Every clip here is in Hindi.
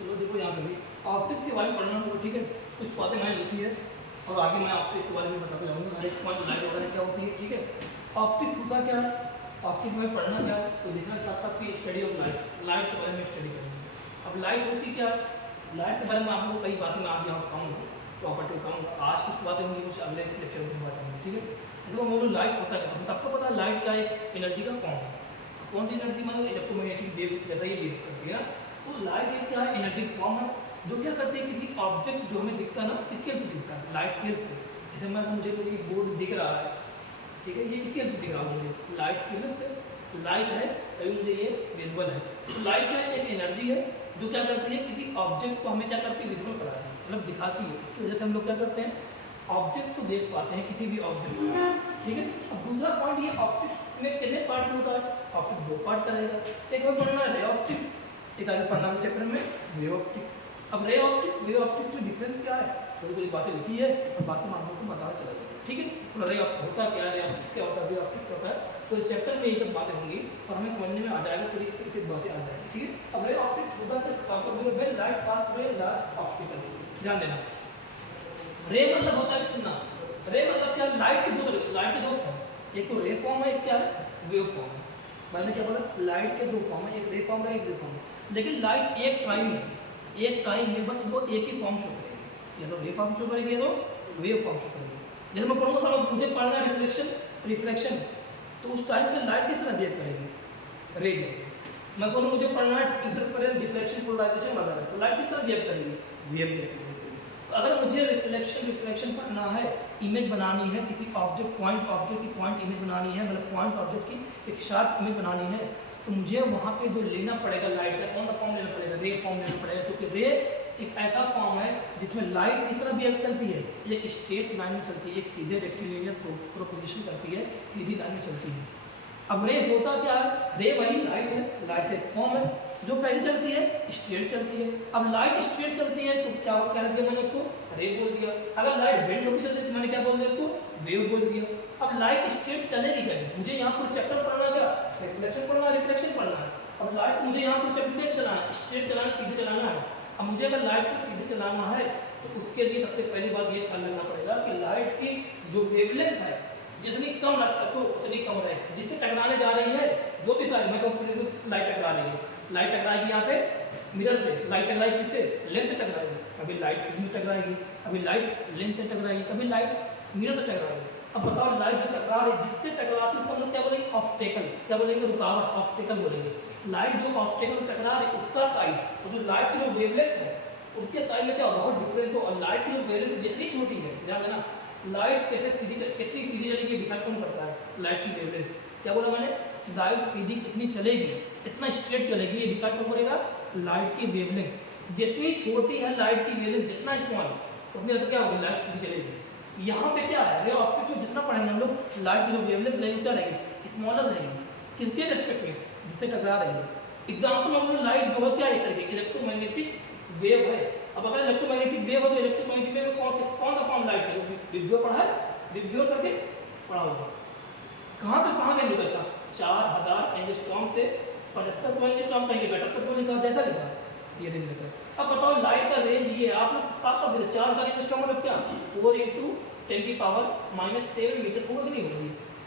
चलो देखो यहाँ पे भी ऑप्टिक्स के बारे में पढ़ना होगा, ठीक है। कुछ बातें मैंने लिखी है और आगे मैं आपको इसके बारे में बताता जाऊँगा, हर एक पॉइंट लाइट वगैरह क्या होती है, ठीक है। ऑप्टिक्स होता क्या है, ऑप्टिक्स में पढ़ना क्या है, तो लिखना साथ साथ की स्टडी ऑफ लाइट, लाइट के बारे में स्टडी करेंगे। अब लाइट होती क्या है, लाइट के बारे में आपको कई बातें मैं आप यहाँ बताऊँगा, प्रॉपर्टी बताऊँगा। आज कुछ बातें होंगी, कुछ अगले लेक्चर में कुछ बातें होंगी, ठीक है। देखो मैं बोलूँ लाइट होता क्या है, सबको पता है लाइट क्या एक एनर्जी का फॉर्म है। कौन सी एनर्जी, मतलब इलेक्ट्रोमैग्नेटिक वेव जैसा ये वेव करती है ना, तो लाइट एक क्या है, एनर्जी फॉर्म है जो क्या करती है, किसी ऑब्जेक्ट जो हमें दिखता है ना, किसके हेल्प दिखता है, लाइट के हेल्प से। जैसे मैं मुझे कोई बोर्ड दिख रहा है, ठीक है, ये किसके हेल्प दिख रहा है मुझे, लाइट के हेल्प से। लाइट है तभी मुझे ये विजुअल है। तो लाइट क्या है, एक एनर्जी है जो क्या करती है, किसी ऑब्जेक्ट को हमें क्या करती है, विजुअल कराती है, मतलब दिखाती है। इसकी वजह से हम लोग क्या करते हैं, ऑब्जेक्ट को देख पाते हैं, किसी भी ऑब्जेक्ट को, ठीक है। अब दूसरा पॉइंट, ये ऑप्टिक्स में कितने पार्ट में होता है, ऑप्टिक्स दो पार्ट का रहेगा। एक और पढ़ना है रे ऑप्टिक्स, एक आगे पढ़ना है चैप्टर में वेव ऑप्टिक्स। अब रे ऑप्टिक्स वेव ऑप्टिक्स में डिफरेंस क्या है, थोड़ी थोड़ी बातें लिखी है और बातें मैं आपको बता चला जाएगा, ठीक है। तो रे होता क्या है, रे ऑप्टिक्स क्या होता है, वेव ऑप्टिक्स क्या होता है, तो चैप्टर में ये सब बातें होंगी और हमें समझने में आ जाएगा, पूरी एक एक बातें आ जाएगी, ठीक है। अब रे ऑप्टिक्स होता है light pass through a large obstacle, ध्यान देना। रे मतलब होता है कितना, रे मतलब क्या, लाइट के दो तरफ, लाइट के दो फॉर्म, एक तो रे फॉर्म है, एक क्या है, वेव फॉर्म है। मैंने क्या बोला, लाइट के दो फॉर्म है, एक रे फॉर्म है, एक वेव फॉर्म है। लेकिन लाइट एक टाइम में बस वो एक ही फॉर्म शो करेगी, या तो रे फॉर्म शो करेगी या तो वेव फॉर्म शो करेगी। जैसे मैं पढ़ूंगा था, मुझे पढ़ना है रिफ्लेक्शन, तो उस टाइम पे लाइट किस तरह बिहेव करेगी, रे जैसे। मैं बोलूँ मुझे पढ़ना है इंटरफेरेंस, डिफ्लेक्शन, पोलराइजेशन वगैरह, तो लाइट किस तरह बिहेव करेगी, वेव जैसे। अगर मुझे रिफ्लेक्शन पढ़ना है, इमेज बनानी है, किसी ऑब्जेक्ट की पॉइंट इमेज बनानी है, मतलब पॉइंट ऑब्जेक्ट की एक शार्प इमेज बनानी है, तो मुझे वहाँ पे जो लेना पड़ेगा लाइट का, कौन सा फॉर्म लेना पड़ेगा, रे फॉर्म लेना पड़ेगा। क्योंकि रे एक ऐसा फॉर्म है जिसमें लाइट इस तरह भी चलती है, एक स्ट्रेट लाइन में चलती है, एक सीधे रेक्टिलिनियर प्रोपोगेशन करती है, सीधी लाइन में चलती है। अब रे होता क्या है, रे वही लाइट है, लाइट एक फॉर्म है जो कैसे चलती है, स्ट्रेट चलती है। अब लाइट स्ट्रेट चलती है तो क्या कह दिया मैंने इसको, रे बोल दिया। अगर लाइट बेंड होकर चलती है तो मैंने क्या बोल दिया इसको, वेव बोल दिया। अब लाइट स्ट्रेट चलेगी कैसे, मुझे यहाँ पर चक्कर पढ़ना, क्या रिफ्लेक्शन पढ़ना है, रिफ्लेक्शन पढ़ना है। अब लाइट मुझे यहाँ पर चक्कर कैसे चलाना है, स्ट्रेट चलाना, सीधे चलाना है। अब मुझे अगर लाइट को सीधे चलाना है तो उसके लिए सबसे पहली बात ये ख्याल रखना पड़ेगा कि लाइट की जो वेवलेंथ है, जितनी कम रख सको उतनी कम रहे। जिससे टकराने जा रही है, जो भी साइड में लाइट टकरा रही है, लाइट टकराएगी यहाँ पे मिरर से, लाइट टकराएगी किससे, लेंथ से टकराएगी। कभी लाइट में टकराएगी, कभी लाइट लेंथ से टकराएगी, कभी लाइट मिरर से टकराएगी। अब बताओ लाइट जो टकरा रही, जिससे टकराती है, तो हम लोग क्या बोलेंगे, ऑब्स्टेकल, क्या बोलेंगे, रुकावट, ऑब्स्टेकल बोलेंगे। लाइट जो ऑब्स्टेकल टकरा रही उसका साइड, और जो लाइट की जो वेवलेंथ है उसके साइड में क्या बहुत डिफरेंस हो। और लाइट की जो वेवलेंथ जितनी छोटी है, ध्यान देना, लाइट कैसे कितनी सीधी चलेगी डिफाइन कौन करता है, लाइट की वेवलेंथ। क्या बोला मैंने, लाइट सीधी कितनी चलेगी, इतना स्ट्रेट चलेगी, ये डिफाइन कौन करेगा, लाइट की वेवलेंथ। जितनी छोटी है लाइट की वेवलेंथ, जितना स्मॉल, उतनी तो क्या होगी, लाइट सीधी चलेगी। यहाँ पे क्या है, रे ऑप्टिक्स में जितना पढ़ेंगे हम लोग, लाइट की जो वेवलेंथ रहेगी क्या रहेगी, स्मॉलर रहेगी। किसके रेस्पेक्ट में, जिससे टकरा रही है। एग्जाम्पल में बोलो, लाइट जो है क्या है, करके इलेक्ट्रोमैग्नेटिक वेव है। अब अगर इलेक्ट्रोमैग्नेटिक वेव है तो इलेक्ट्रोमैग्नेटिक वेव में कौन सा फॉर्म लाइट है, विब्यो पढ़ा है, विब्यो करके पढ़ा होगा। कहाँ से कहाँ गए निकलता, 4000 एंगस्ट्रॉम से 7500 एंगस्ट्रॉम कहेंगे, 7500 लिखा जैसा लिखा है, ये नहीं लिखा है। अब बताओ लाइट का रेंज ये है, आप लोग साफ साफ 4000 एंगस्ट्रॉम मतलब क्या, 4 × 10⁻⁷ मीटर होगा कि नहीं होगा,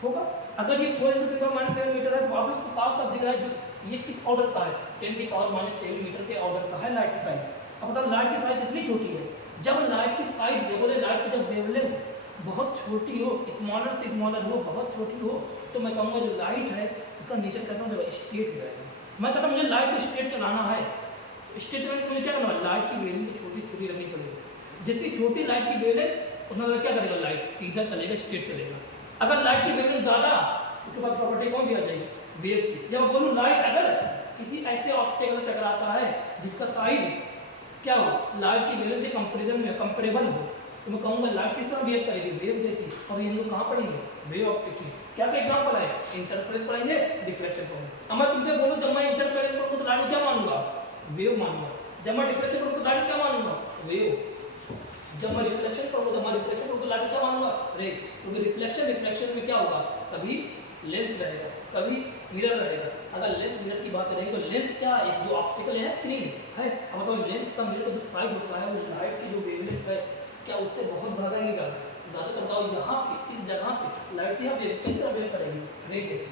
होगा। अगर ये 4 × 10⁻⁷ मीटर है तो आप लोग को साफ साफ दिख रहा है जो ये किस ऑर्डर का है, 10⁻⁷ मीटर के ऑर्डर का है लाइट की साइज। अब बताओ लाइट की साइज इतनी छोटी है, जब लाइट की साइज बोले, लाइट की जब वेवलेंथ बहुत छोटी हो, स्मॉलर से स्मॉलर हो, बहुत छोटी हो, तो मैं कहूँगा जो लाइट है उसका नेचर कहता हूँ स्ट्रेट हो जाएगा। मैं कहता हूँ मुझे लाइट को स्ट्रेट चलाना है, स्ट्रेट चलाने मुझे क्या करना है, लाइट की वेवलेंथ छोटी छोटी रखनी पड़ेगी। जितनी छोटी लाइट की वेवलेंथ उतना ज़्यादा क्या करेगा, लाइट सीधा चलेगा, स्ट्रेट चलेगा। अगर लाइट की वेवलेंथ ज़्यादा, उसके पास प्रॉपर्टी कौन दी आ जाएगी, वेव की। जब बोलूँ लाइट अगर किसी ऐसे ऑब्स्टेकल में टकराता है जिसका साइज क्या हो, लाइट की वेवलेंथ के कंपेरिजन में कंपेरेबल हो, तो मैं कहूँगा लाइट किस तरह बिहेव करेगी, वेव जैसी। और ये हम लोग कहाँ पढ़ेंगे, वेव ऑप्टिक्स में। क्या क्या एग्जाम्पल है, इंटरफेरेंस पढ़ेंगे, डिफ्लेक्शन पढ़ेंगे। अब मैं तुमसे बोलूँ जब मैं इंटरफेरेंस पढ़ूँ तो लाइट क्या मानूंगा, वेव मानूंगा। जब मैं डिफ्लेक्शन पढ़ूँ तो लाइट क्या मानूंगा, वेव। जब मैं रिफ्लेक्शन पढ़ूँ तो लाइट क्या मानूंगा, रे। क्योंकि रिफ्लेक्शन में क्या होगा, कभी लेंस रहेगा, कभी मिरर रहेगा। अगर लेंस मिरर की बात करें तो लेंस क्या एक जो ऑब्स्टिकल है कि नहीं है। अब बताओ लेंस का मिरर का जो साइज होता है वो लाइट की जो वेवलेंथ है क्या उससे बहुत ज़्यादा ही निकल रहा है। ज़्यादातर बताओ यहाँ पे इस जगह पे लाइट की वेव किस तरह वेव करेगी, रे जैसी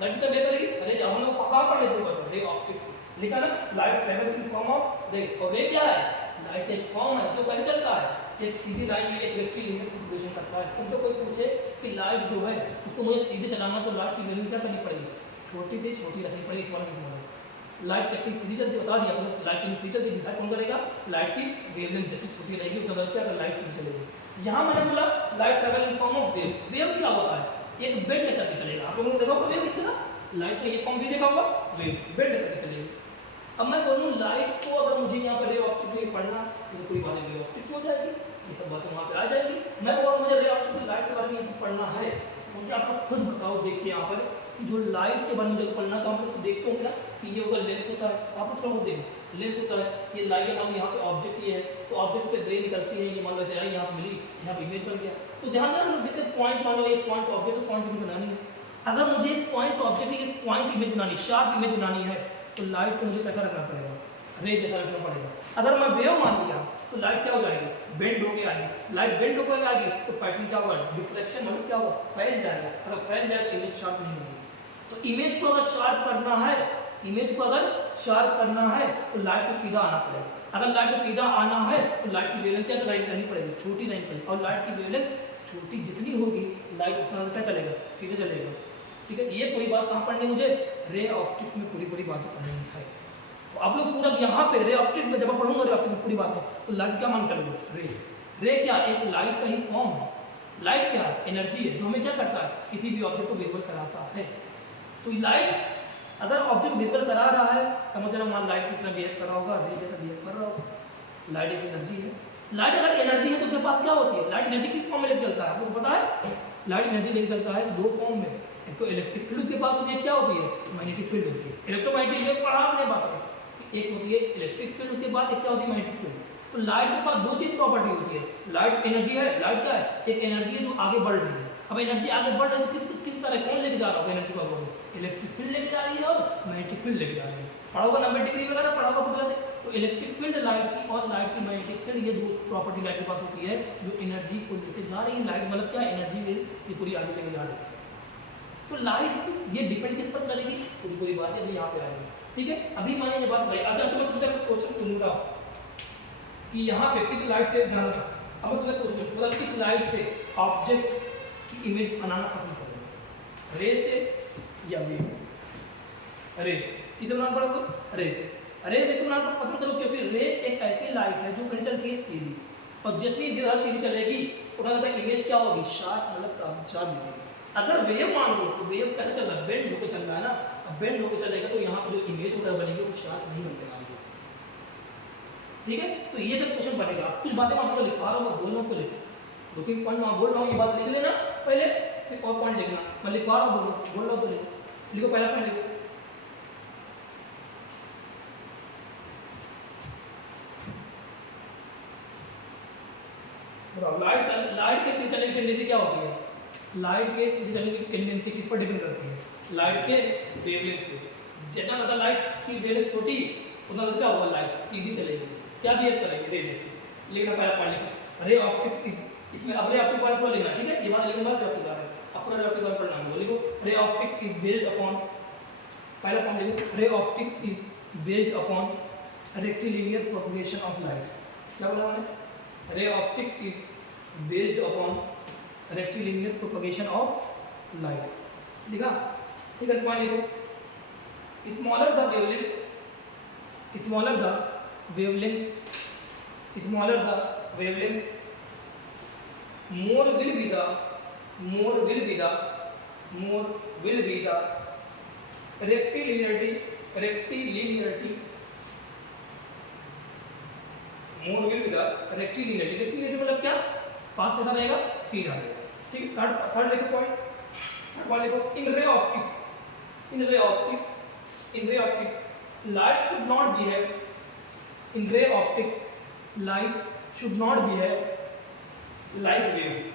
लाइट की तरह वेव करेगी। रे हम लोग कहाँ पढ़ लेते हैं, रे ऑप्टिक्स लिखा ना, light travel in form of रे। और रे क्या है, लाइट एक फॉर्म है जो कैसे चलता है, एक सीधी लाइन में एक रेक्टिलिनियर प्रोपगेशन करता है। तुमसे कोई पूछे कि लाइट जो है उसको मुझे सीधे चलाना तो लाइट की वेवलेंथ क्या करनी पड़ेगी, छोटी से छोटी रखनी पड़ेगी। इस वाला लाइट कितनी सीधी चलती बता दिया आपको, लाइट कितनी सीधी चलती डिसाइड कौन करेगा, लाइट की वेवलेंथ जितनी छोटी रहेगी उतना क्या कर लाइट सीधी चलेगी। यहाँ मैंने बोला light travel in form of wave. Wave क्या होता है, एक बेंड करके चलेगा। आप लोगों ने देखा होगा वेव किस तरह, लाइट का ये फॉर्म भी देखा होगा, वेव बेंड करके चलेगी। अब मैं बोलूँ लाइट को अगर मुझे यहाँ पर रे ऑप्टिक्स में पढ़ना तो पूरी बातें रे ऑप्टिक्स हो जाएगी, ये सब बातें वहाँ पे आ जाएंगी। मैं बोलूँ मुझे रे ऑप्टिक्स में लाइट के बारे में ये सब पढ़ना है, मुझे आप लोग खुद बताओ देख के यहाँ पर जो लाइट के बारे में जब पढ़ना तो हम लोग देखते होंगे ना कि ये होगा लेंस होता है, आप लोग थोड़ा देखो लेंस होता है, ये लाइट मान लो यहाँ पे ऑब्जेक्ट ये है तो ऑब्जेक्ट पे रे निकलती है, ये मान लो यहाँ पे मिली, यहाँ पे इमेज बन गया। तो ध्यान देना हम लोग देखते पॉइंट, मान लो एक पॉइंट ऑब्जेक्ट पॉइंट इमेज बनानी है। अगर मुझे एक पॉइंट ऑब्जेक्ट की पॉइंट इमेज बनानी, शार्प इमेज बनानी है तो लाइट को मुझे कैसा रखना पड़ेगा, रे जैसा रखना पड़ेगा। अगर मैं वेव मान लिया तो लाइट क्या हो जाएगी, बेंड होके आएगी। लाइट बेंड होकर आएगी तो पैटर्न क्या होगा, डिफ्लेक्शन मतलब क्या होगा, फैल जाएगा। अगर फैल जाएगा तो इमेज शार्प नहीं होगी। तो इमेज को अगर शार्प करना है, इमेज को अगर शार्प करना है तो लाइट को सीधा आना पड़ेगा। अगर लाइट को सीधा आना है तो लाइट की वेवलेंथ क्या रहनी पड़ेगी, छोटी रहनी पड़ेगी। और लाइट की वेवलेंथ छोटी जितनी होगी लाइट उतना क्या चलेगा, सीधे चलेगा। ठीक है, ये पूरी बात कहाँ पढ़नी मुझे, रे ऑप्टिक्स में पूरी बात पढ़नी है। तो आप लोग पूरा यहाँ पे रे ऑप्टिक्स में जब पढ़ूंगा रे ऑप्टिक्स में पूरी बात है तो लाइट क्या मान चलोगे, रे क्या एक लाइट का ही फॉर्म है। लाइट क्या है, एनर्जी है जो हमें क्या करता है, किसी भी ऑब्जेक्ट को विजुअल कराता है। तो लाइट अगर ऑब्जेक्ट विजुअल करा रहा है, समझ रहा मान लाइट किस तरह बिहेव कर रहा होगा, रे जैसा बिहेव कर रहा होगा। लाइट एक एनर्जी है। लाइट अगर एनर्जी है तो उसके पास क्या होती है, लाइट एनर्जी किस फॉर्म में लेकर चलता है आपको पता है, लाइट एनर्जी लेकर चलता है दो फॉर्म में। एक तो इलेक्ट्रिक फील्ड के पास होती है, क्या होती है, मैग्नेटिक फील्ड होती है। इलेक्ट्रोमैग्नेटिक वेव पढ़ा आपने बात है, एक होती है इलेक्ट्रिक फील्ड, उसके बाद एक क्या होती है, मैग्नेटिक फील्ड। तो लाइट के पास दो चीज प्रॉपर्टी होती है, लाइट एनर्जी है, लाइट क्या है, एक एनर्जी है जो आगे बढ़ रही है। अब एनर्जी आगे बढ़ रही है तो किस तरह कौन लेके जा रहा होगा एनर्जी को, इलेक्ट्रिक फील्ड लेके जा रही है और मैग्नेटिक फील्ड लेके जा रही है। पढ़ा होगा 90 डिग्री वगैरह पढ़ा होगा पूरा। तो इलेक्ट्रिक फील्ड लाइट की और लाइट की मैग्नेटिक फील्ड, ये दो प्रॉपर्टी लाइट के पास होती है जो एनर्जी को लेके जा रही है। लाइट मतलब क्या, एनर्जी ये पूरी आगे लेके जा रही है। तो लाइट ये डिपेंड किस पर करेगी, पूरी बात है यहाँ पे आएगी। ठीक है, अभी मैंने ये बात बताई। अच्छा तो मैं तुमसे क्वेश्चन पूछूंगा कि यहाँ पे किस लाइट से ध्यान रखना। अब मैं तुमसे क्वेश्चन मतलब किस लाइट से ऑब्जेक्ट की इमेज बनाना पसंद करोगे, रे से या वेव से। रे किसे बनाना पड़ेगा, रे से। रे से बनाना पसंद करो क्योंकि रे एक ऐसी लाइट है जो कहीं चलती है सीधी, और जितनी ज़्यादा सीधी चलेगी उतना ज़्यादा इमेज क्या होगी, शार्प मतलब शार्प मिलेगी। अगर वेव मानोगे तो वेव कैसे चल रहा है, बेंड होकर चल रहा है ना। अब बेंड होकर चलेगा तो यहाँ पर जो इमेज वगैरह बनेगी वो शार्प नहीं बनने वाली है। ठीक है, तो ये जब क्वेश्चन बनेगा, कुछ बातें मैं आपको लिखवा रहा हूँ, मैं बोल रहा हूँ, लिख 2-3 पॉइंट मैं बोल रहा हूँ, ये बात लिख लेना पहले, फिर और पॉइंट लिखना। मैं लिखवा रहा हूँ, बोल रहा हूँ तो लिखो। पहला पॉइंट लिखो, लाइट के सीधे चलने की टेंडेंसी क्या होती है, लाइट के सीधे चलने की टेंडेंसी किस पर डिपेंड करती है, लाइट के वेवलेंथ पे। जितना ज़्यादा लाइट की वेवलेंथ छोटी उतना ज़्यादा क्या होगा, लाइट सीधी चलेगी, क्या बिहेव करेगी, रे जैसे। लिखना पहला पॉइंट लिखना, रे ऑप्टिक्स इसमें अब रे ऑप्टिक बार पूरा लिखना। ठीक है, ये बात लिखने के बाद रे ऑप्टिक बार है, अब पूरा रे ऑप्टिक बार पढ़ना है। लिखो ray optics is based upon, पहला पॉइंट लिखो, ray optics is based upon rectilinear propagation of light. क्या बोला मैंने, ray optics is based upon rectilinear propagation of light. लिखा, ठीक है, पॉइंट लिखो, smaller the wavelength, smaller the wavelength, smaller the wavelength, more will be the rectilinearity, more will be the rectilinearity। rectilinearity मतलब क्या, पाथ कैसा रहेगा, सीधा रहेगा। ठीक, थर्ड लिखो पॉइंट, थर्ड पॉइंट लिखो, in ray optics light should not behave, in ray optics light should not behave like wave,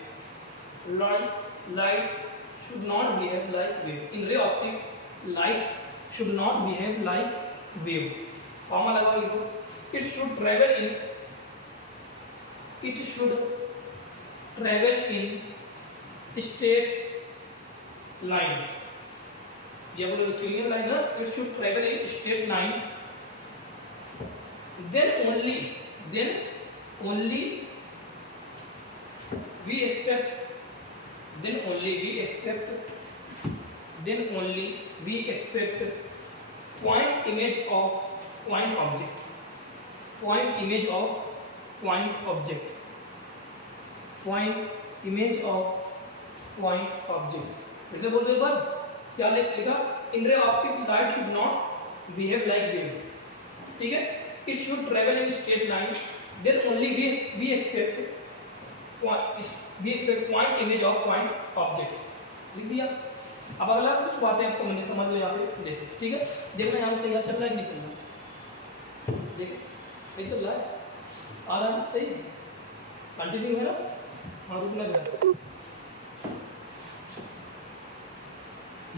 light should not behave like wave। in ray optics light should not behave like wave, comma लगा लिखो, it should travel in straight line, ये बोलो क्लियर लाइन है, it should travel in straight line, then only we expect point image of point object, point image of point object, point image of point object। फिर से बोल दो एक बार, क्या लिखा, इन रे optic light should not behave like wave, ठीक है, it should travel in straight line, then only we expect point image of point object, लिख दिया। अब अगला कुछ बातें आप समझ लो यहाँ पे देखो, ठीक है, देखना यहाँ पे तैयार चल रहा है कि नहीं चल रहा, देखो नहीं चल रहा है, आ रहा है ना, सही कंटिन्यू है ना, हाँ रुकना है।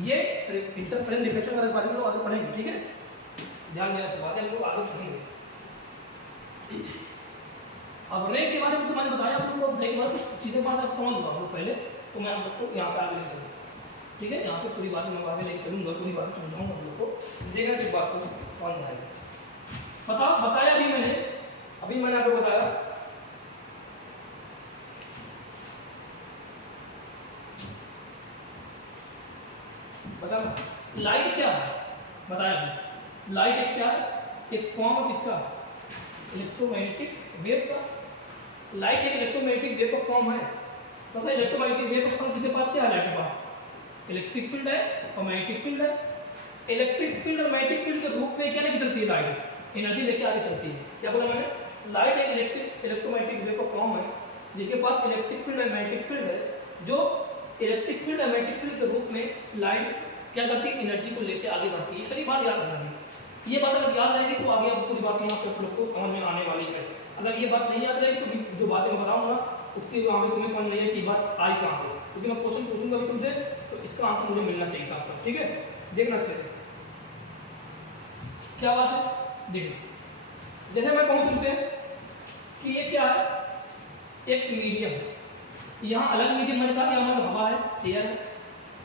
ये इंटरफेरेंस डिफेक्शन के बारे में आगे पढ़ेंगे, ठीक है, ध्यान देना, बातें हम लोग आगे पढ़ेंगे। अब रे के बारे में तो मैंने बताया आप लोगों को, रे के बारे में कुछ चीज़ें बात आप समझ लो आप लोग पहले, तो मैं आप लोग को यहाँ पे आगे लेके चलूँगा, ठीक है, यहाँ पे पूरी बातें मैं आगे लेके चलूँगा, पूरी बातें समझाऊँगा आप लोग को, देखना इस बात को समझ आएगा। बताया अभी मैंने आपको बताया लाइट क्या है, बताया लाइट एक क्या है, एक फॉर्म है किसका, इलेक्ट्रोमैग्नेटिक वेव का। लाइट एक इलेक्ट्रोमैग्नेटिक वेव का फॉर्म है, तो इलेक्ट्रोमैग्नेटिक वेव का फॉर्म किसके पास क्या है, लाइट के पास इलेक्ट्रिक फील्ड है और मैग्नेटिक फील्ड है। इलेक्ट्रिक फील्ड और मैग्नेटिक फील्ड के रूप में क्या लेके चलती है, लाइट एनर्जी लेके आगे चलती है। क्या बोला मैंने, लाइट एक इलेक्ट्रोमैग्नेटिक वेव का फॉर्म है जिसके पास इलेक्ट्रिक फील्ड और मैग्नेटिक फील्ड है, जो इलेक्ट्रिक फील्ड और मैग्नेटिक फील्ड के रूप में लाइट क्या करती है, एनर्जी को लेके आगे बढ़ती है। इतनी बात याद रखना है, ये बात अगर याद रहेगी तो आगे पूरी बात यहाँ पे लोग को समझ में आने वाली है। अगर ये बात नहीं याद रहेगी तो जो बातें मैं बताऊंगा उसकी वहाँ पे तुम्हें समझ नहीं है कि बात आई कहाँ पे, क्योंकि मैं क्वेश्चन पूछूंगा भी तुमसे तो इसका आंसर मुझे मिलना चाहिए था, ठीक है, देखना चाहिए क्या बात है। देखो जैसे मैं कहूँ तुमसे कि ये क्या है, एक मीडियम, यहाँ अलग मीडियम मैंने कहा, यहाँ मान लो हवा है, एयर है,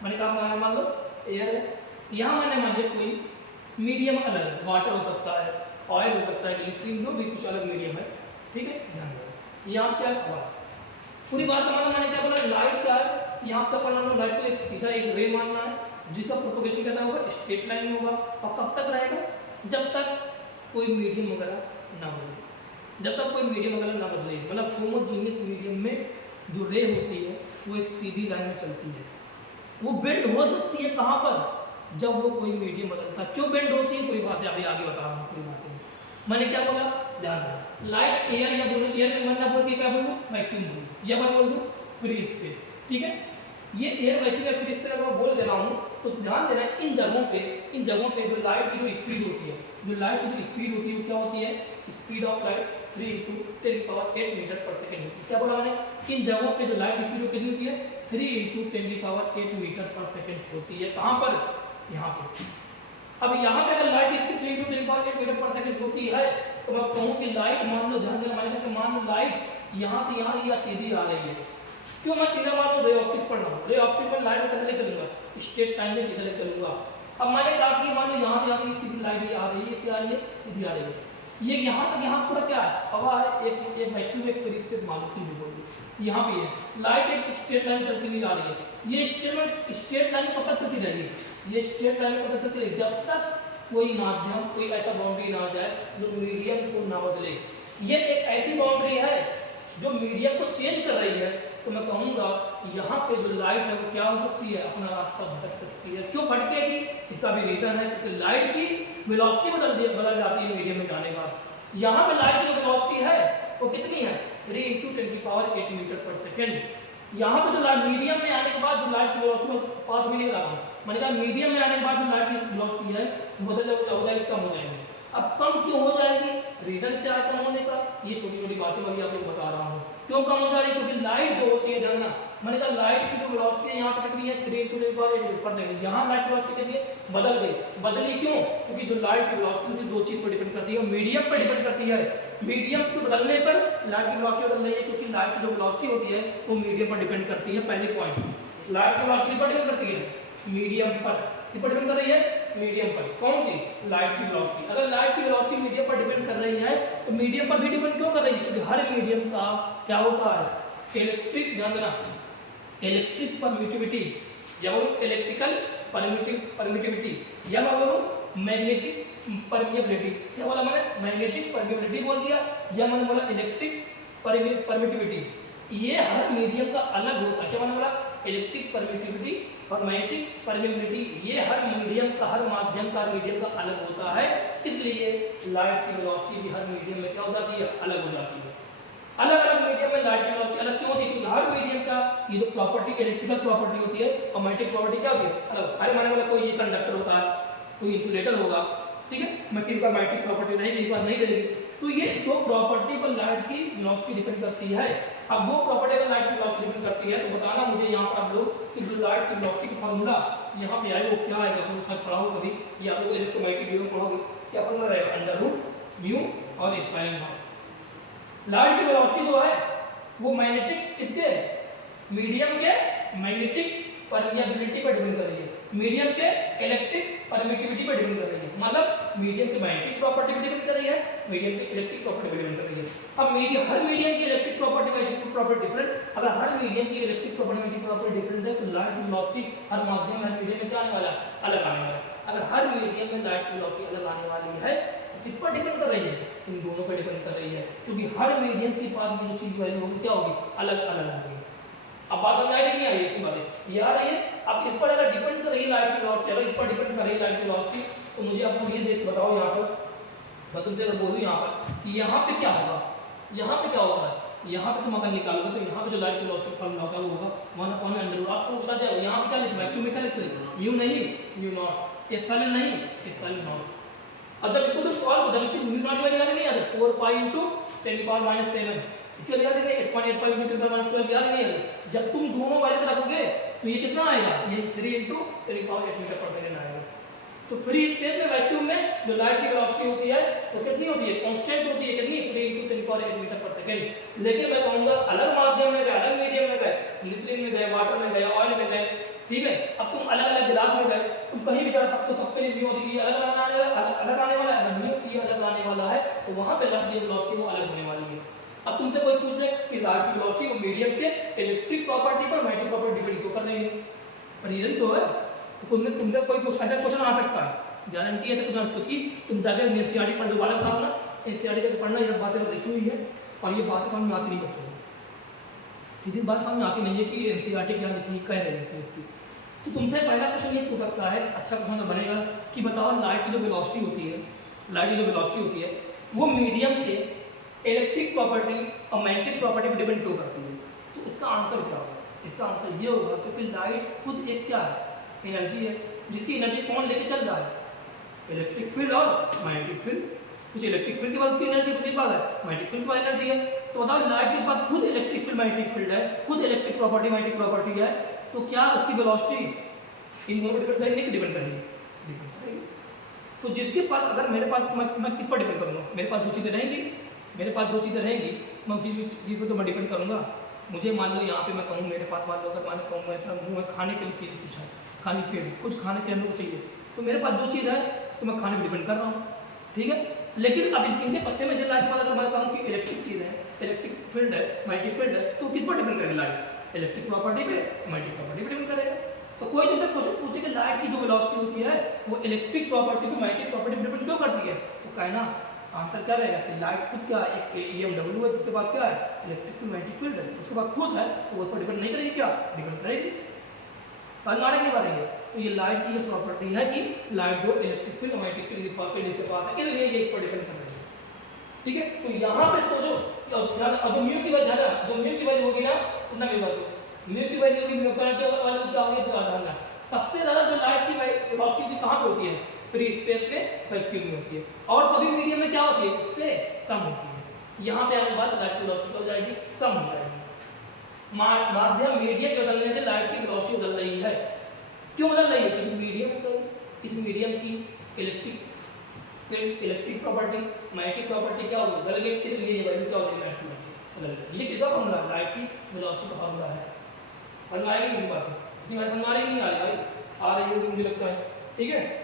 मैंने कहा मान लो एयर है, यहाँ मैंने मान लिया कोई मीडियम अलग है, वाटर हो सकता है, ऑयल हो सकता है, ग्लिसरीन, जो भी कुछ अलग मीडियम है, ठीक है, ध्यान रखो। यहाँ क्या है, हवा। पूरी बात समझना, मैंने क्या बोला, लाइट क्या है, यहाँ तक पढ़ना, लाइट को एक सीधा एक रे मानना है जिसका प्रोपोगेशन कैसा होगा, स्ट्रेट लाइन में होगा, और कब तक रहेगा, जब तक कोई मीडियम वगैरह ना बदले, जब तक कोई मीडियम वगैरह ना बदले, मतलब होमोजीनियस मीडियम में जो रे होती है वो एक सीधी लाइन में चलती है। वो बेंड हो सकती है कहाँ पर, जब वो कोई मीडियम बदलता है। क्यों बेंड होती है, पूरी बातें अभी आगे बता रहा हूँ, पूरी बातें मैंने क्या बोला, ध्यान रखना। लाइट एयर या बोलो, एयर में मैंने बोल के क्या बोलूँ, वैक्यूम बोलूँ, या मैं बोल दूँ फ्री स्पेस, ठीक है। ये एयर वैक्यूम या फ्री स्पेस अगर मैं बोल दे रहा हूँ तो ध्यान देना, इन जगहों पे जो लाइट की जो स्पीड होती है, जो लाइट की जो स्पीड होती है वो क्या होती है, स्पीड ऑफ लाइट 3 × 10⁸ मीटर पर सेकेंड होती है। क्या बोला मैंने, इन जगहों पे जो लाइट की स्पीड कितनी होती है, 3 × 10⁸ मीटर पर सेकेंड होती है। कहाँ पर, यहाँ पे। अब यहाँ पे अगर लाइट की स्पीड 3 × 10⁸ मीटर पर सेकेंड होती है तो मैं कहूँ कि लाइट, मान लो ध्यान देना, मैंने कहा मान लो लाइट यहाँ से यहाँ या सीधी आ रही है। क्यों मैं सीधा मान लो रे ऑप्टिक पढ़ रहा हूँ, रे ऑप्टिक में लाइट कैसे ले चलूंगा, स्ट्रेट टाइम में सीधा ले चलूंगा। अब मैंने कहा कि मान लो यहाँ से यहाँ की सीधी लाइट आ रही है, क्या आ रही है, सीधी आ रही है। ये यहाँ तक, यहाँ पूरा क्या है, हवा है, एक वैक्यूम, एक फ्री स्पेस मान लो, यहाँ पे है लाइट एक स्ट्रेट लाइन चलती हुई आ रही है। ये स्ट्रेट लाइन कब तक चलती रहेगी, ये स्ट्रेट लाइन कब तक चलती रहेगी, जब तक कोई माध्यम, कोई ऐसा बाउंड्री ना आ जाए जो मीडियम को ना बदले। ये एक ऐसी बाउंड्री है जो मीडियम को चेंज कर रही है, तो मैं कहूँगा यहाँ पे जो लाइट है वो क्या हो सकती है, अपना रास्ता भटक सकती है। क्यों भटकेगी, इसका भी रीजन है क्योंकि लाइट की वेलोसिटी बदल जाती है मीडियम में जाने के बाद। यहाँ पे लाइट की वेलोसिटी है वो कितनी है, 3 × 10⁸ मीटर पर सेकेंड। यहाँ पे जो लाइट मीडियम में आने के बाद जो लाइट की वेलोसिटी, 5 मिनट लगा हूँ, मैंने कहा मीडियम में आने के बाद जो लाइट की वेलोसिटी है बदल जाएगी, कम हो जाएगी। अब कम क्यों हो जाएगी, रीजन क्या है कम होने का, ये छोटी छोटी बातें मैं भी आपको बता रहा हूँ। क्यों कम हो जा रही है, क्योंकि लाइट जो होती है जानना, मैंने कहा लाइट की जो वेलोसिटी है यहाँ पे कितनी है 3 × 10⁻⁸ पर सेकंड, यहाँ लाइट वेलोसिटी कितनी है बदल गई। बदली क्यों? क्योंकि जो लाइट की वेलोसिटी होती है दो चीज पर डिपेंड करती है, मीडियम पर डिपेंड करती है। मीडियम के बदलने पर लाइट की वेलोसिटी बदल रही है, क्योंकि लाइट की जो वेलोसिटी होती है वो मीडियम पर डिपेंड करती है। पहले पॉइंट लाइट की वेलोसिटी पर डिपेंड करती है मीडियम पर, किस पर डिपेंड कर रही है मीडियम पर। कौन सी? लाइट की वेलोसिटी। अगर लाइट की वेलोसिटी मीडियम पर डिपेंड कर रही है तो मीडियम पर भी डिपेंड क्यों कर रही है? क्योंकि हर मीडियम का क्या होता है इलेक्ट्रिक, ध्यान देना, इलेक्ट्रिक परमिटिविटी या बोलो इलेक्ट्रिकल परमिटिविटी या बोलो मैग्नेटिक परमिएबिलिटी। क्या बोला मैंने? मैग्नेटिक परमिएबिलिटी बोल दिया या मैंने बोला इलेक्ट्रिक परमिटिविटी। ये हर मीडियम का अलग होता है। क्या मैंने बोला? इलेक्ट्रिक परमिटिविटी और मैग्नेटिक परमिएबिलिटी, ये हर मीडियम का, हर माध्यम का, हर मीडियम का अलग होता है। इसलिए लाइट की वेलोसिटी भी हर मीडियम में क्या हो जाती है? अलग हो जाती है। अलग अलग मीडियम में लाइट की वेलोसिटी अलग क्यों होती है? क्योंकि हर मीडियम का ये जो प्रॉपर्टी, इलेक्ट्रिकल प्रॉपर्टी होती है और मैग्नेटिक प्रॉपर्टी क्या होती है? अलग। अरे मैंने बोला कोई ये कंडक्टर होता है, कोई इंसुलेटर होगा, ठीक है, मटेरियल का मैग्नेटिक प्रॉपर्टी रहेगी, एक बार नहीं रहेगी। तो ये दो प्रॉपर्टी पर लाइट की वेलोसिटी डिपेंड करती है। अब दो प्रॉपर्टी पर लाइट की वेलोसिटी डिपेंड करती है तो बताना मुझे यहाँ पर आप लोग कि जो लाइट की वेलोसिटी का फॉर्मूला यहाँ पे आएगा वो क्या आएगा? आपको शायद पढ़ा होगा कभी, या आप लोग इलेक्ट्रोमैग्नेटिक ड्यूरो पढ़ोगे, क्या फॉर्मूला रहेगा? √μ और एप्सिलॉन। लाइट की वेलोसिटी जो है वो मैग्नेटिक किसके, मीडियम के मैग्नेटिक परमिएबिलिटी पर डिपेंड कर रही है, मीडियम के इलेक्ट्रिक परमिटिविटी पर डिपेंड कर रही है। मतलब मीडियम की मैग्नेटिक प्रॉपर्टी पर डिपेंड कर रही है, मीडियम की इलेक्ट्रिक प्रॉपर्टी पर डिपेंड कर रही है। अब हर मीडियम की electric property magnetic property different. अगर हर मीडियम की electric property magnetic property different है तो लाइट की वेलोसिटी हर माध्यम में, हर मीडियम में क्या आने वाला है? अलग आने वाला है। अगर हर मीडियम में लाइट की वेलोसिटी अलग आने वाली है किस पर डिपेंड कर रही है? इन दोनों पर डिपेंड कर रही है, क्योंकि हर मीडियम के पास जो चीज वैल्यू होगी क्या होगी? अलग अलग होगी। अब बात समझ आई नहीं आई? एक बात ये आ रही है। अब इस पर अगर डिपेंड कर रही है लाइट की वेलोसिटी, अगर इस पर डिपेंड कर रही है लाइट की वेलोसिटी, तो मुझे आपको ये देख बताओ यहाँ पर, मैं तुमसे अगर बोलूँ यहाँ पर कि यहाँ पे क्या होगा, यहाँ पे क्या होता है, यहाँ पे तुम अगर निकालोगे तो यहाँ पे जो लाइट की वेलोसिटी फॉर्मूला होता है वो होगा 1/√। आपको पूछा जाए यहाँ पे क्या लिखना है? क्यों क्या लिखते हैं? म्यू नहीं, μ0, एप्सिलॉन नहीं, एप्सिलॉन। अब जब इसको सॉल्व हो जाए म्यू नॉट वाली याद नहीं आता 4π × 10⁻⁷ इसके लिए याद नहीं 8.85 × 10⁻12 याद नहीं आता। जब तुम दोनों वाले रखोगे तो ये कितना आएगा? ये 3 × 10⁻8 मीटर पर सेकंड आएगा। तो फ्री स्पेस में वैक्यूम में जो लाइट की वेलोसिटी होती है वो कितनी होती है? कांस्टेंट होती है। कितनी? 3 × 10⁸ मीटर पर सेकंड। लेकिन मैं कहूंगा अलग माध्यम में गए, अलग मीडियम में गए, लिक्विड में गए, वाटर में गए, ऑयल में गए, ठीक है, अब तुम अलग अलग गिलास में गए, तुम कहीं भी जा सकते हो, सबके लिए म्यू होगी अलग आने वाला है। अगर म्यू ये अलग आने वाला है तो वहां पे लाइट की वेलोसिटी वो अलग होने वाली है। अब तुमसे कोई पूछ ले कि लाइट की वेलोसिटी वो मीडियम के इलेक्ट्रिक प्रॉपर्टी पर मैग्नेटिक प्रॉपर्टी डिपेंड क्यों कर रही है? रीजन तो है। तो तुमसे कोई ऐसा क्वेश्चन आ सकता है, गारंटी है क्वेश्चन, क्योंकि तुम जाके एनसीईआरटी पढ़ दोबारा बताओ ना, एनसीईआरटी का पढ़ना, ये बातें लिखी हुई है और ये बात समझ में आती नहीं बच्चों को, सीधी बात समझ में आती नहीं है कि एनसीईआरटी क्या लिखी कह रही है इसकी। तो तुमसे पहला क्वेश्चन ये पूछ सकता है, अच्छा क्वेश्चन तो बनेगा कि बताओ लाइट की जो वेलोसिटी होती है, लाइट की जो वेलोसिटी होती है वो मीडियम के इलेक्ट्रिक प्रॉपर्टी और मैग्नेटिक प्रॉपर्टी पर डिपेंड क्यों करती है? तो इसका आंसर क्या होगा? इसका आंसर ये होगा क्योंकि लाइट खुद एक क्या है? एनर्जी है, जिसकी एनर्जी कौन लेके चल रहा है? इलेक्ट्रिक फील्ड और मैग्नेटिक फील्ड। कुछ इलेक्ट्रिक फील्ड के पास उसकी एनर्जी, उसके पास है मैग्नेटिक फील्ड के पास एनर्जी है। तो बताओ लाइट के पास खुद इलेक्ट्रिक फील्ड मैग्नेटिक फील्ड है, खुद इलेक्ट्रिक प्रॉपर्टी मैग्नेटिक प्रॉपर्टी है, तो क्या उसकी वेलोसिटी इन दोनों पर डिपेंड करेगी? डिपेंड करेगी, डिपेंड करेगी। तो जिसके पास, अगर मेरे पास, मैं किस पर डिपेंड करूँगा? मेरे पास जो चीज़ें रहेंगी, मेरे पास जो चीज़ें रहेंगी मैं उसी चीज़ पर तो मैं डिपेंड करूँगा। मुझे मान लो यहाँ पे मैं कहूँ मेरे पास, मान लो अगर मैंने कहूँ मैं खाने के लिए चीज़ पूछा है, खाने के लिए कुछ खाने के लिए चाहिए, तो मेरे पास जो चीज़ है तो मैं खाने पर डिपेंड कर रहा हूँ, ठीक है। लेकिन अब इनके पत्ते में लाइट के बाद अगर मैं कहूँ कि इलेक्ट्रिक चीज़ है, इलेक्ट्रिक फील्ड है, मैग्नेटिक फील्ड है, तो किस पर डिपेंड करेगा? लाइट इलेक्ट्रिक प्रॉपर्टी पे, मैग्नेटिक प्रॉपर्टी पे डिपेंड करेगा। तो कोई तुमसे क्वेश्चन पूछे कि लाइट की जो वेलोसिटी होती है वो इलेक्ट्रिक प्रॉपर्टी पे, मैग्नेटिक प्रॉपर्टी पे डिपेंड क्यों करती है? तो कहना आंसर क्या रहेगा कि लाइट खुद क्या है? एक EMW है जिसके पास क्या है? इलेक्ट्रिक मैग्नेटिक फील्ड है, उसके पास खुद है, तो वो उस पर डिपेंड नहीं करेगी, क्या डिपेंड करेगी? समझ नहीं पा रही है। तो ये लाइट की ये प्रॉपर्टी है कि लाइट जो इलेक्ट्रिक फील्ड मैग्नेटिक फील्ड के पास है, इसलिए ये इस पर डिपेंड कर रही है, ठीक है। तो यहाँ पे तो जो म्यू की वजह है, जो म्यू की वैल्यू होगी ना, उतना भी बात म्यू की वैल्यू होगी, म्यू की वैल्यू क्या होगी? तो आधार सबसे ज़्यादा जो लाइट की वेलोसिटी कहाँ पे होती है? फ्री स्पेस में वैक्यूम में होती है, और सभी मीडियम में क्या होती है? उससे कम होती है। यहाँ पे आने के बाद लाइट की वेलोसिटी हो जाएगी, कम हो जाएगी। माध्यम मीडियम के बदलने से लाइट की वेलोसिटी बदल रही है। क्यों बदल रही है? क्योंकि मीडियम तो इस मीडियम की इलेक्ट्रिक प्रॉपर्टी, मैग्नेटिक प्रॉपर्टी क्या होगी? बदल गई, इसलिए ये वैल्यू क्या हो जाएगी? लाइट की वेलोसिटी बदल गई। ये किसका फॉर्मूला है? लाइट की वेलोसिटी का फॉर्मूला है। समझ में आएगी? बात है इतनी बात समझ आ रही नहीं आ रही भाई? आ रही है मुझे लगता है। ठीक है,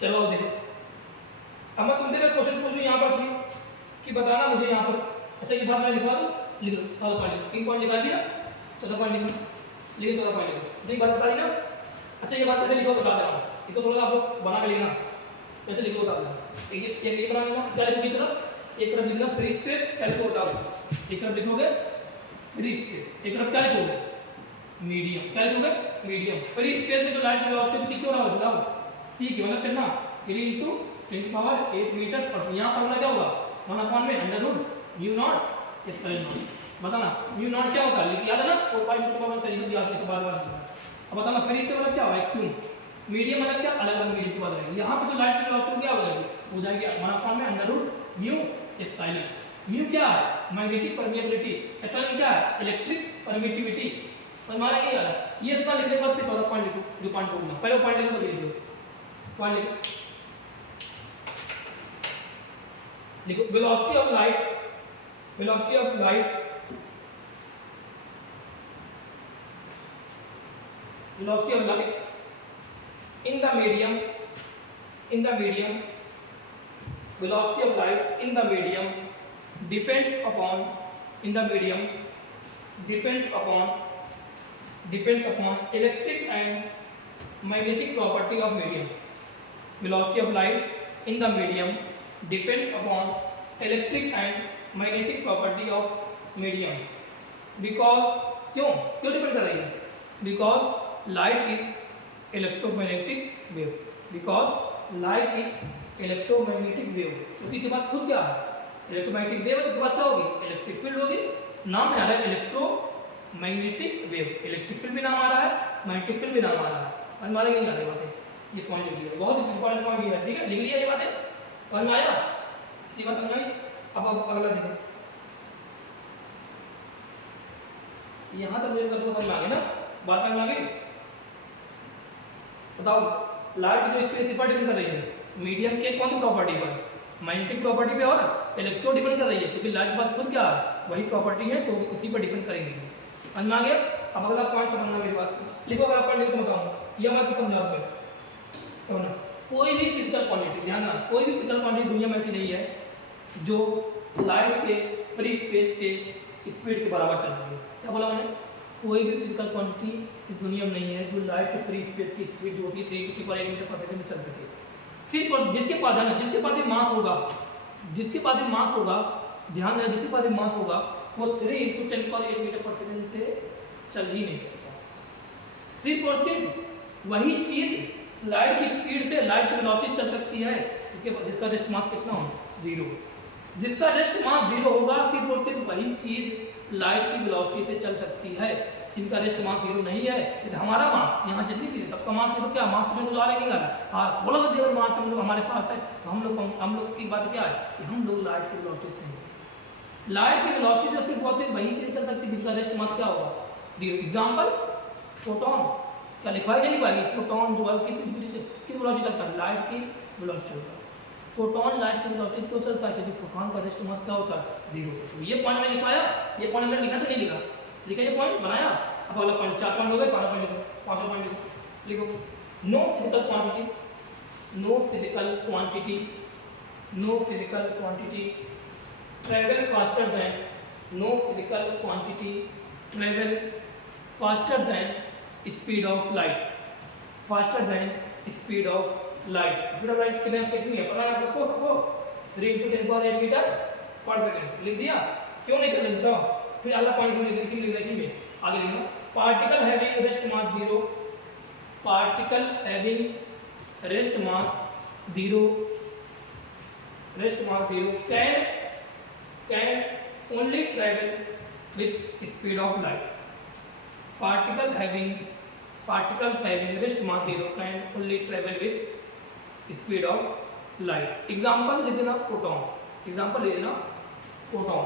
चलो अब देखो, अब मैं तुमसे मैं क्वेश्चन पूछ रही हूँ यहाँ पर कि बताना मुझे यहाँ पर। अच्छा ये बात मैं लिखवा दूँ, लिख लो। 14 पॉइंट 3 पॉइंट लिखा दिया, 14 पॉइंट लिखो, लिखो 14 पॉइंट लिखो। ये बात बता दी ना। अच्छा ये बात कैसे लिखो बता देना, इसको थोड़ा सा आप लोग बना के लिखना, कैसे लिखो बता देना। एक बना लेना, क्या लिखोगे? एक तरफ लिखना फ्री स्पेस, क्या लिखो बताओ? एक तरफ लिखोगे फ्री स्पेस, एक तरफ क्या लिखोगे? मीडियम। क्या लिखोगे? मीडियम। फ्री स्पेस में जो लाइट की वेलोसिटी कितनी होना होगा बताओ? c की मतलब कितना? 3 × 10⁸ मीटर। और यहाँ फॉर्मूला क्या होगा? 1/√μ0 एप्सिलॉन। बताना μ0 क्या होता है? लिख याद है ना? 4π से लिख दिया आपने बार-बार। अब बताना फ्री स्पेस मतलब क्या होगा? वैक्यूम। मीडियम मतलब क्या? अलग-अलग मीडियम की बात है। यहाँ पे जो लाइट की वेलोसिटी क्या हो जाएगी? हो जाएगी 1/√μ एप्सिलॉन। म्यू क्या है? Magnetic permeability. एप्सिलॉन क्या है? Electric permittivity. समझ में आ रहा है? ये इतना लिखने के बाद फिर 14 पॉइंट लिखो, जो पॉइंट बोलना। पहले पॉइंट लिखो, तो लिखो पॉइंट लिखो। लिखो velocity of light, velocity of light, velocity of light in the medium, in the medium, velocity of light in the medium depends upon, in the medium depends upon electric and magnetic property of medium. Velocity of light in the medium depends upon electric and magnetic property of medium. Because क्यों डिपेंड कर रही है? Because light is electromagnetic wave, because light is electromagnetic wave। क्योंकि इसके बाद खुद क्या है? इलेक्ट्रोमैग्नेटिक वेव है, तो इसके बाद क्या होगी? इलेक्ट्रिक फील्ड होगी। नाम में आ रहा है इलेक्ट्रोमैग्नेटिक वेव। इलेक्ट्रिक फील्ड भी नाम आ रहा है, मैग्नेटिक फील्ड भी नाम आ रहा है। समझ में नहीं आ रही बातें? ये पॉइंट लिख लिया, बहुत इंपॉर्टेंट पॉइंट है। ठीक है, लिख लिया ये बातें, समझ में आया? ये बात समझ आई? अब अगला देखो, यहाँ तक मेरे सबको समझ में आ गई ना? बात समझ में आ गई? बताओ लाइट जो स्पीड किस पर डिपेंड कर रही है? मीडियम के कौन सी प्रॉपर्टी पर? मैग्नेटिक प्रॉपर्टी पे और इलेक्ट्रो डिपेंड कर रही है, क्योंकि लाइट के बाद खुद क्या है? वही प्रॉपर्टी है, तो उसी पर डिपेंड करेंगे। समझ में आ गया? अब अगला पॉइंट समझना मेरी बात लिखो। अगला पॉइंट लिखो, बताऊँ या मैं कुछ समझा दूँ? समझना, कोई भी फिजिकल क्वांटिटी, ध्यान रखना, कोई भी फिजिकल क्वांटिटी दुनिया में ऐसी नहीं है जो लाइट के फ्री स्पेस के स्पीड के बराबर चल रही है। क्या बोला मैंने? कोई भी फिजिकल क्वांटिटी इस दुनिया में नहीं है जो लाइट के फ्री स्पेस की स्पीड जो होती है 3 मीटर पर सेकंड में चल सके। सिर्फ और जिसके पास है ना, जिसके पास मास होगा, जिसके पास मास होगा, ध्यान देना, जिसके पास मास होगा वो 3 × 10⁸ मीटर पर सेकंड से चल ही नहीं सकता। सिर्फ और सिर्फ वही चीज लाइट की स्पीड से, लाइट की वेलोसिटी चल सकती है जिसका रेस्ट मास कितना हो? 0। जिसका रेस्ट मास 0 होगा, सिर्फ और सिर्फ वही चीज लाइट की वेलोसिटी से चल सकती है। जिनका रेस्ट मास 0 नहीं है, तो हमारा मास यहाँ जितनी चीज़ सबका मास नहीं, तो क्या मास कुछ आ रहा है? नहीं आ रहा। हाँ, थोड़ा सा देर मास हम लोग हमारे पास है, तो हम लोग की बात क्या है कि हम लोग लाइट की वेलोसिटी से नहीं, लाइट की वेलोसिटी से सिर्फ और सिर्फ वही चीज चल सकती है जिनका रेस्ट मास क्या होगा? 0। एग्जाम्पल फोटोन, क्या लिखवाई नहीं लिखवाएगी? फोटोन जो है किस स्पीड से, किस वेलोसिटी चलता है? लाइट की वेलोसिटी चलता है। फोटोन लाइट की वेलोसिटी क्यों चलता है? क्योंकि फोटोन का रेस्ट मास क्या होता है? 0। तो ये पॉइंट मैंने लिखवाया, ये पॉइंट मैंने लिखा तो नहीं लिखा? लिखा ये पॉइंट बनाया। अब अगला पॉइंट 4 पॉइंट हो गए, 5 पॉइंट लिखो, 5 पॉइंट लिखो। No physical quantity, no physical quantity, no physical quantity travel faster than, no physical quantity travel faster than speed of light, faster than speed of light. Speed of light कितनी है पता है आप लोग को? 3 × 10⁸ मीटर पर सेकंड। लिख दिया? क्यों नहीं कर लिखता? फिर अगला पॉइंट लिख रही में आगे लिखना, particle having rest mass 0, particle having rest mass 0, rest mass 0 can only travel with speed of light. Particle having rest mass 0 can only travel with speed of light. Example लिख देना फोटोन, एग्जाम्पल लिख देना फोटोन।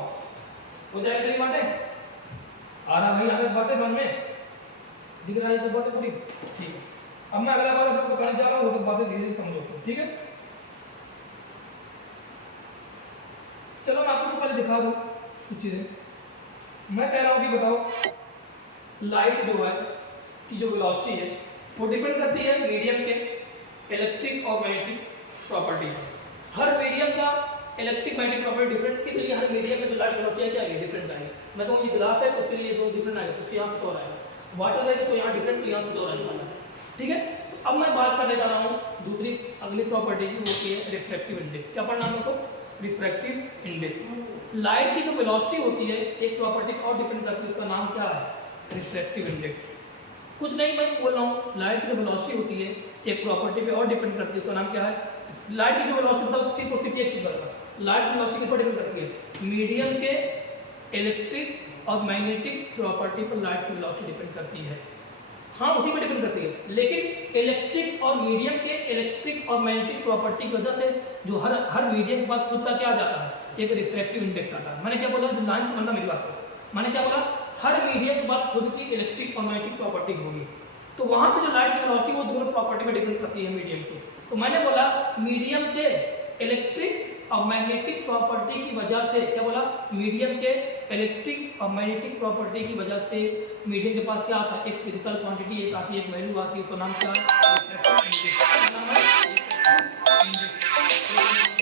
हो जाएगा तेरी बातें? आ रहा भाई, आगे बातें समझ में दिख रहा है, ये सब बातें पूरी ठीक है। अब मैं अगला बात आपको बताने जा रहा हूँ, वो सब बातें धीरे धीरे समझो, ठीक है। चलो मैं आपको तो पहले दिखा दूँ कुछ चीज़ें। मैं कह रहा हूँ कि बताओ लाइट जो है की जो वेलोसिटी है वो डिपेंड करती है मीडियम के इलेक्ट्रिक और मैग्नेटिक प्रॉपर्टी। हर मीडियम का इलेक्ट्रिक मैग्नेटिक प्रॉपर्टी डिफरेंट, इसलिए हर मीडियम में जो लाइट वेलोसिटी है क्या है डिफरेंट आएगी। मैं कहूँ ये ग्लास है तो उसके लिए दो डिफरेंट आएगा, उसके यहाँ कुछ और आएगा। वाटर रहेगा तो यहाँ डिफरेंट, तो यहाँ कुछ और आने वाला है, ठीक है। तो अब मैं बात करने जा रहा हूँ दूसरी अगली प्रॉपर्टी की, वो की है रिफ्रैक्टिव इंडेक्स। क्या पढ़ना है तो रिफ्रैक्टिव इंडेक्स। लाइट की जो वेलोसिटी होती है एक प्रॉपर्टी और डिपेंड करती है, उसका नाम क्या है रिफ्रैक्टिव इंडेक्स। कुछ नहीं मैं बोल रहा हूँ, लाइट की जो वेलोसिटी होती है एक प्रॉपर्टी पे और डिपेंड करती है, उसका नाम क्या है। लाइट की जो वेलोसिटी मतलब सिर्फ और सिर्फ एक चीज बता, लाइट की वेलोसिटी किस पर डिपेंड करती है, मीडियम के इलेक्ट्रिक और मैग्नेटिक प्रॉपर्टी पर लाइट की वेलोसिटी डिपेंड करती है। हाँ उसी पर डिपेंड करती है, लेकिन इलेक्ट्रिक और मीडियम के इलेक्ट्रिक और मैग्नेटिक प्रॉपर्टी की वजह से जो हर मीडियम के पास खुद का क्या जाता है, एक रिफ्रैक्टिव इंडेक्स आता है। मैंने क्या बोला, जो लाइन समझना मेरी बात को, मैंने क्या बोला, हर मीडियम के पास खुद की इलेक्ट्रिक और मैग्नेटिक प्रॉपर्टी होगी, तो वहां पे जो लाइट की वेलोसिटी वो दोनों प्रॉपर्टी पे डिपेंड करती है मीडियम के। तो मैंने बोला मीडियम के इलेक्ट्रिक और मैग्नेटिक प्रॉपर्टी की वजह से, क्या बोला, मीडियम के इलेक्ट्रिक और मैग्नेटिक प्रॉपर्टी की वजह से मीडियम के पास क्या आता है, एक फिजिकल क्वांटिटी एक आती है, एक वैल्यू आती है, उसका नाम क्या है रिफ्रैक्टिव इंडेक्स।